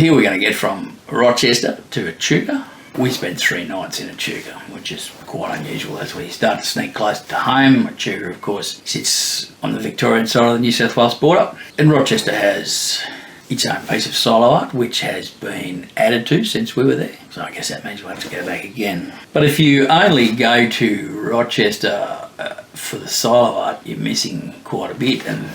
here we're going to get from Rochester to Echuca. We spent 3 nights in Echuca, which is quite unusual as we start to sneak closer to home. Echuca, of course, sits on the Victorian side of the New South Wales border, and Rochester has its own piece of silo art, which has been added to since we were there. So I guess that means we'll have to go back again. But if you only go to Rochester for the silo art, you're missing quite a bit. And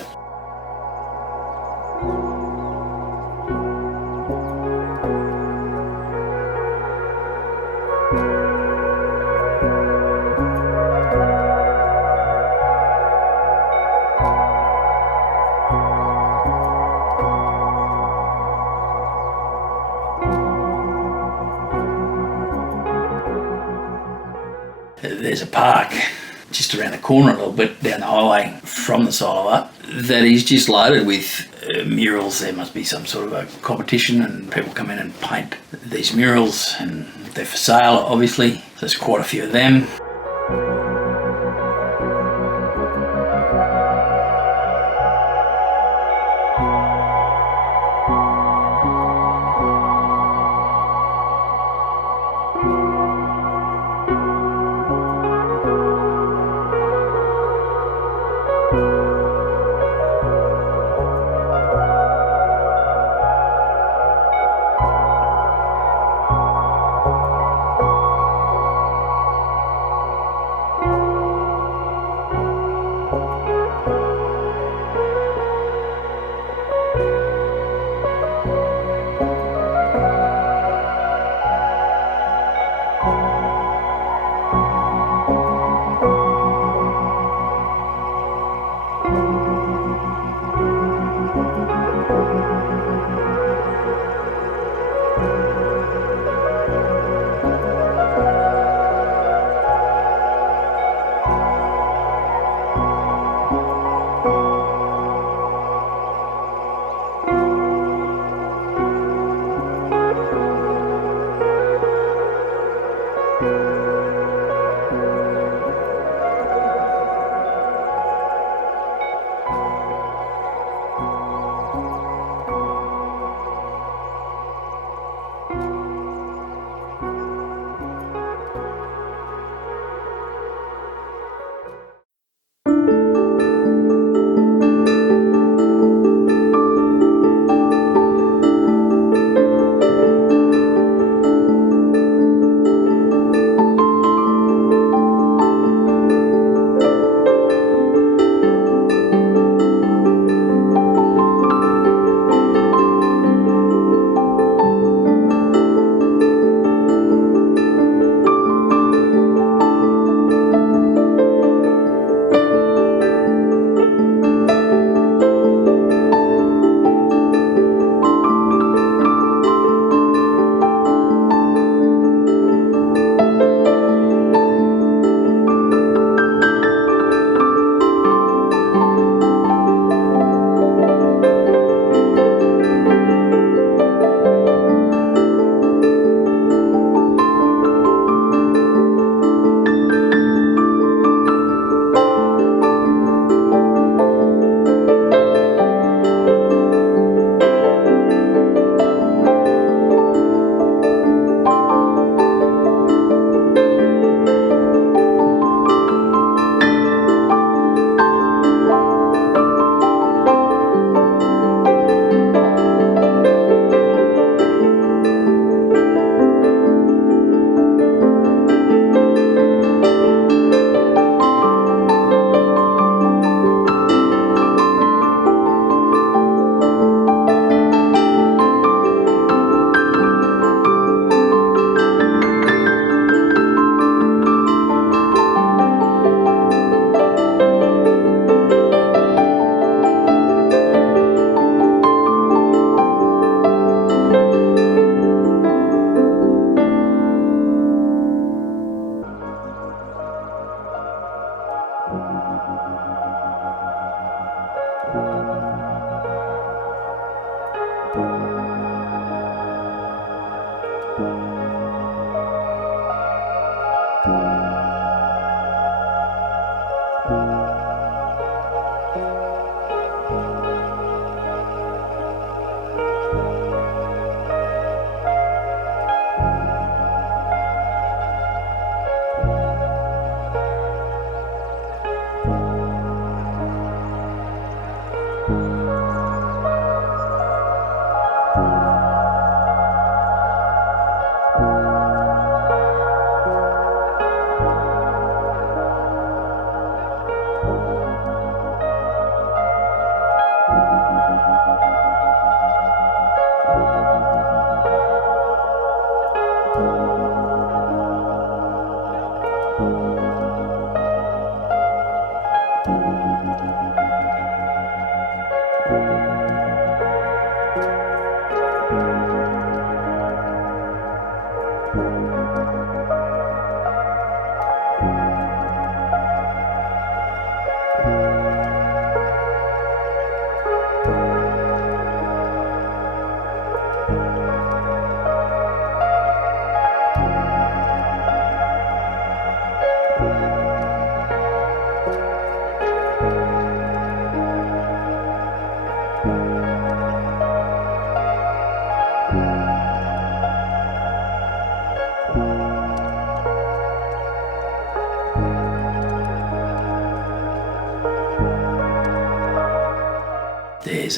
there's a park just around the corner a little bit down the highway from the silo art that is just loaded with murals. There must be some sort of a competition and people come in and paint these murals, and they're for sale obviously. There's quite a few of them.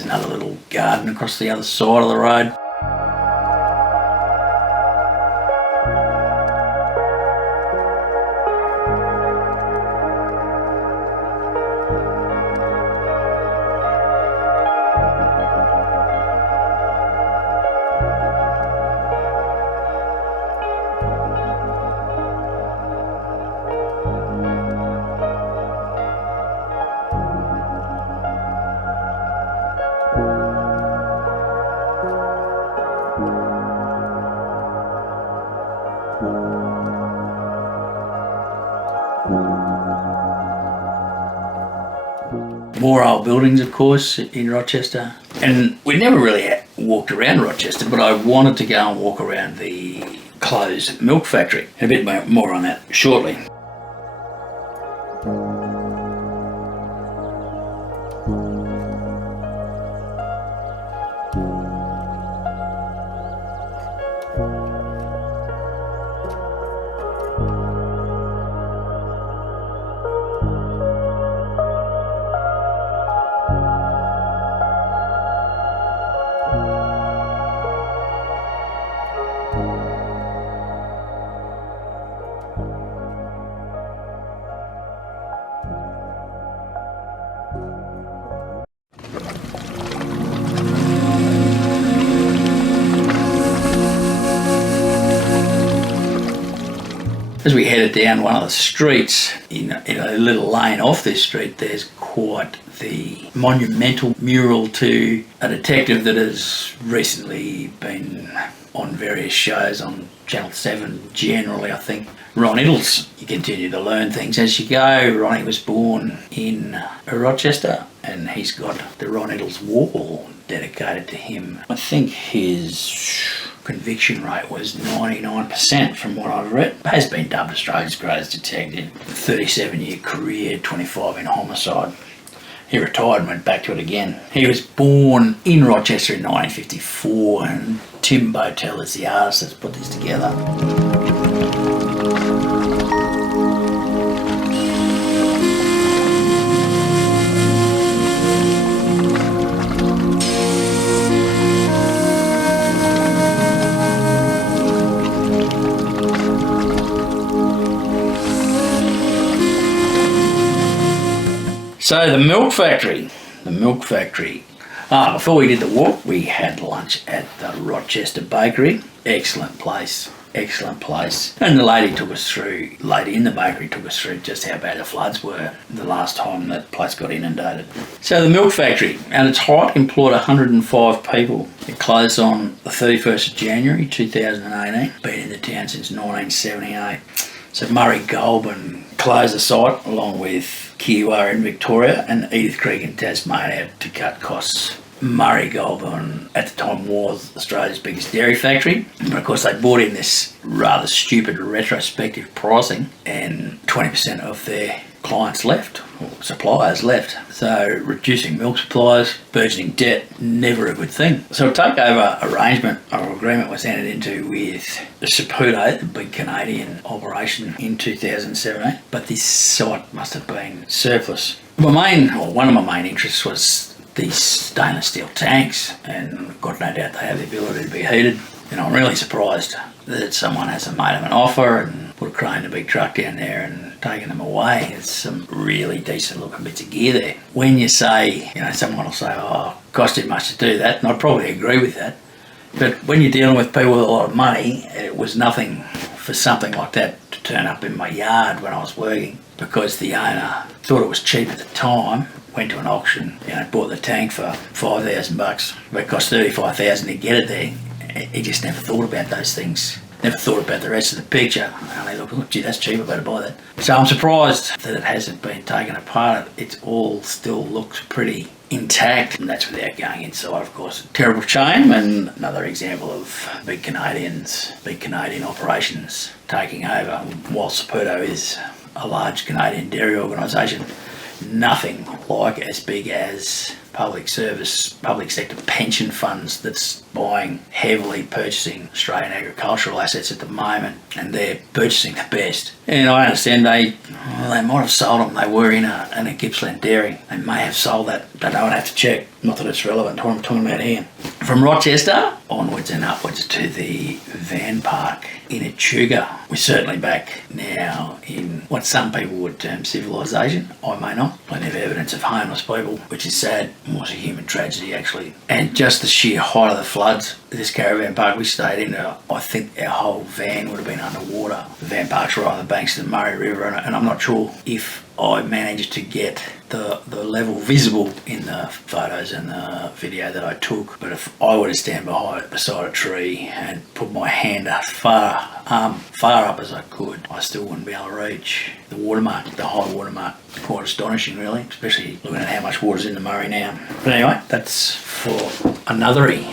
There's another little garden across the other side of the road. More old buildings, of course, in Rochester. And we never really walked around Rochester, but I wanted to go and walk around the closed milk factory. A bit more on that shortly. As we headed down one of the streets, in a little lane off this street, there's quite the monumental mural to a detective that has recently been on various shows on Channel 7 generally, I think. Ron Iddles. You continue to learn things as you go. Ronnie was born in Rochester and he's got the Ron Iddles wall dedicated to him. I think his conviction rate was 99% from what I've read. Has been dubbed Australia's greatest detective. 37-year career, 25 in homicide. He retired and went back to it again. He was born in Rochester in 1954 and Tim Botel is the artist that's put this together. So the milk factory. Before we did the walk, we had lunch at the Rochester Bakery. Excellent place. And the lady in the bakery took us through just how bad the floods were the last time that place got inundated. So the milk factory, at its height, employed 105 people. It closed on the 31st of January 2018. Been in the town since 1978. So Murray Goulburn closed the site along with Kiowa in Victoria and Edith Creek in Tasmania to cut costs. Murray Goulburn at the time was Australia's biggest dairy factory, but of course they brought in this rather stupid retrospective pricing and 20% of their clients left, or suppliers left. So reducing milk supplies, burgeoning debt, never a good thing. So a takeover arrangement or agreement was entered into with Saputo, the big Canadian operation, in 2017, but this site must have been surplus. One of my main interests was these stainless steel tanks, and I've got no doubt they have the ability to be heated. And I'm really surprised that someone hasn't made them an offer and put a crane and a big truck down there and taken them away. There's some really decent looking bits of gear there. When you say, someone will say, oh, it cost too much to do that, and I'd probably agree with that. But when you're dealing with people with a lot of money, it was nothing for something like that to turn up in my yard when I was working, because the owner thought it was cheap at the time, went to an auction, bought the tank for $5,000, but it cost $35,000 to get it there. He just never thought about those things. Never thought about the rest of the picture. Only look, gee, that's cheap, I better buy that. So I'm surprised that it hasn't been taken apart. It all still looks pretty intact, and that's without going inside, of course. Terrible shame, and another example of big Canadian operations taking over. While Saputo is a large Canadian dairy organisation, nothing like as big as public sector pension funds that's heavily purchasing Australian agricultural assets at the moment, and they're purchasing the best. And I understand they might have sold them. They were in a Gippsland dairy. They may have sold that, but I would have to check. Not that it's relevant to what I'm talking about here. From Rochester onwards and upwards to the van park in Echuca. We're certainly back now in what some people would term civilization. I may not. Plenty of evidence of homeless people, which is sad. It was a human tragedy, actually. And just the sheer height of the floods. This caravan park we stayed in, I think our whole van would have been underwater. The van park's right on the banks of the Murray River, and I'm not sure if I managed to get the level visible in the photos and the video that I took. But if I were to stand beside a tree and put my hand as far up as I could, I still wouldn't be able to reach the watermark, the high watermark. Quite astonishing, really, especially looking at how much water's in the Murray now. But anyway, that's for anothery.